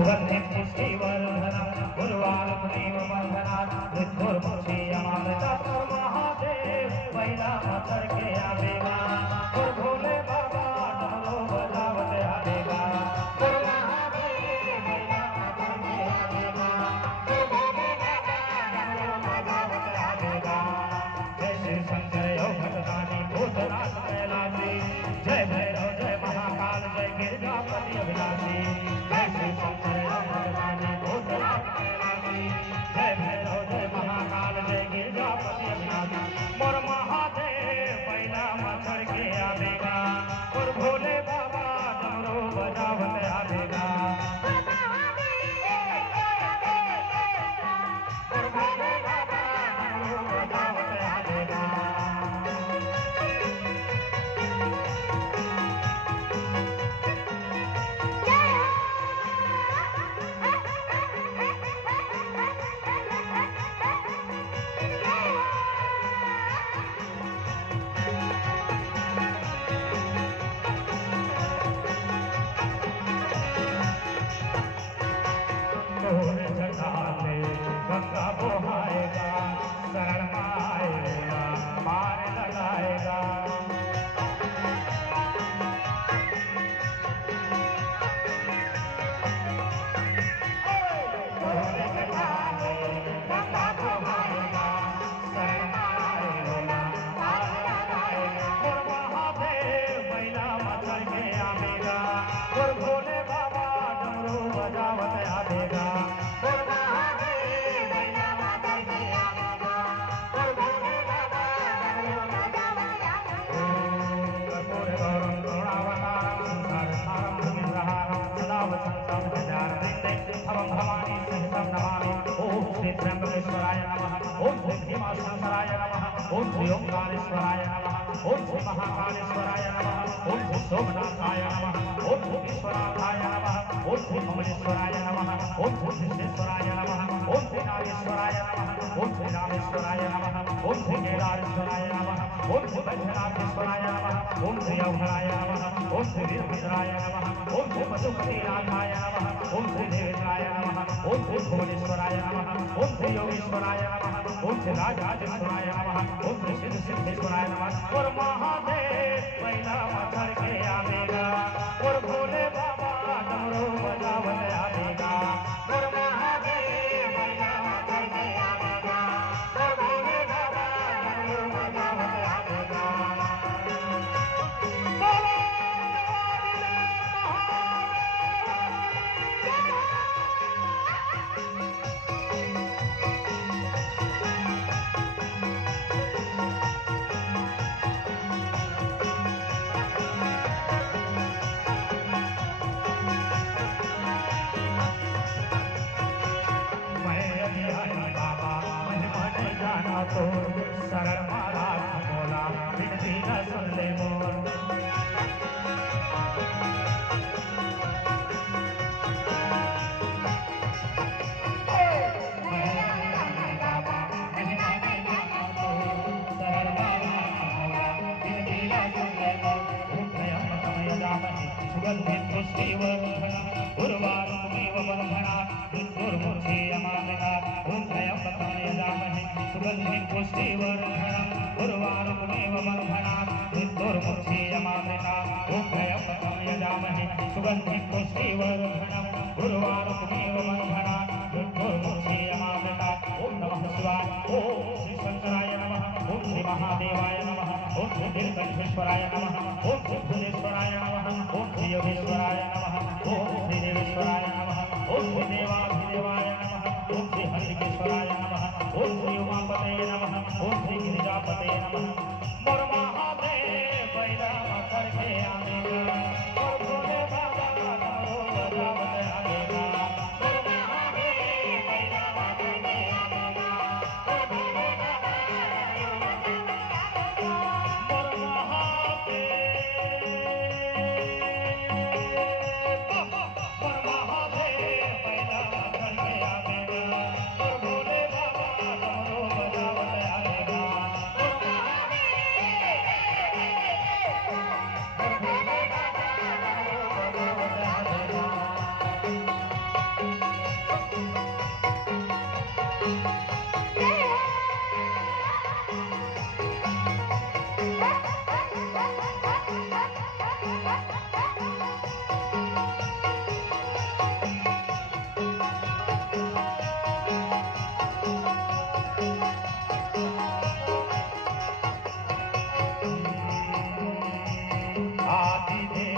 सुगंधिं पुष्टिवर्धनं उर्वारुकमेव बन्धनात् मृत्युर्मुक्षीयमामृतात् महादेव बैला मच्छर के आवेगा और भोले बाबा डमरू बजावत आवेगा और महादेव बैला मच्छर के आवेगा और भोले बाबा डमरू बजावत आवेगा। जय श्री शंकर योग भटनानी भूतनाथ कैलासी जय भैरव जय महाकाल जय गिरिजापति अभिलाषी जय श्री शंकर योग भटनानी भूतनाथ कैलासी जय भैरव जय महाकाल जय गिरिजापति अभिलाषी मोर महादेव बैला मच्छर के आवेगा और भोले बाबा डमरू बजावत आवेगा और भोले बाबा डमरू बजावत आवेगा। गंगा बोहाएगा शरण आएगा मार लगाएगा गंगा बोहाएगा शरण आएगा मार लगाएगा और महादेव बैला मच्छर के आवेगा और भोले बाबा डमरू बजावत आवेगा और त्र्यंबकेश्वराय नमः ओम श्री भीमाशंकराय नमः ओम श्री ओंकारेश्वराय नमः ओम श्री महाकालेश्वराय नमः ओम श्री सोमनाथाय नमः ओम श्री विश्वनाथाय नमः ओम श्री कमलेश्वराय नमः ओम श्री सिद्धेश्वराय नमः ओम श्री नागेश्वराय नमः ओम श्री रामेश्वराय नमः ओम श्री केदारेश्वराय नमः ओम श्री वैद्यनाथेश्वराय नमः ओम श्री अवघराय नमः ओम श्री वीरभद्राय नमः ओम श्री पशुपतिनाथाय नमः ओम श्री देवेंद्राय नमः ओम श्री भुवनेश्वराय नमः ओम श्री योगेश्वराय नमः ओम श्री राजराजेश्वराय नमः ओम श्री सिद्ध सिद्धेश्वराय नमः और महादेव बैला मच्छर के आवेगा और भोले बाबा डमरू बजावत आवेगा और महादेव बैला मच्छर के आवेगा और भोले बाबा डमरू बजावत आवेगा। तो शरण मारा बोला विनती न सुन ले मोर सुगंधिं पुष्टिवर्धनं उर्वारुकमेव बन्धनात् मृत्युर्मुक्षीयमामृतात् ॐ त्र्यम्बकं यजामहे सुगंधिं पुष्टिवर्धनं उर्वारुकमेव बन्धनात् मृत्युर्मुक्षीयमामृतात् ॐ त्र्यम्बकं यजामहे सुगंधिं पुष्टिवर्धनं उर्वारुकमेव बन्धनात् मृत्युर्मुक्षीयमामृतात् ॐ नमः शिवाय ॐ श्री शंकराय नमः ॐ श्री महादेवाय नमः ॐ श्री नीलकंठेश्वराय नमः ॐ श्री भुवनेश्वराय नमः ॐ श्री योगेश्वराय नमः ॐ श्री देवेश्वराय नमः ॐ श्री देवाधिदेवाय नमः ॐ श्री हरिकेश्वराय नमः ॐ श्री उमापते नमः ॐ श्री गिरिजापते नमः मोर महादेव बैला मच्छर के आवेगा और भोले बाबा डमरू बजावत आवेगा मोर महादेव बैला मच्छर के आवेगा और भोले बाबा डमरू बजावत आवेगा मोर महादेव बैला मच्छर के आवेगा और भोले बाबा डमरू बजावत आवेगा। सीधे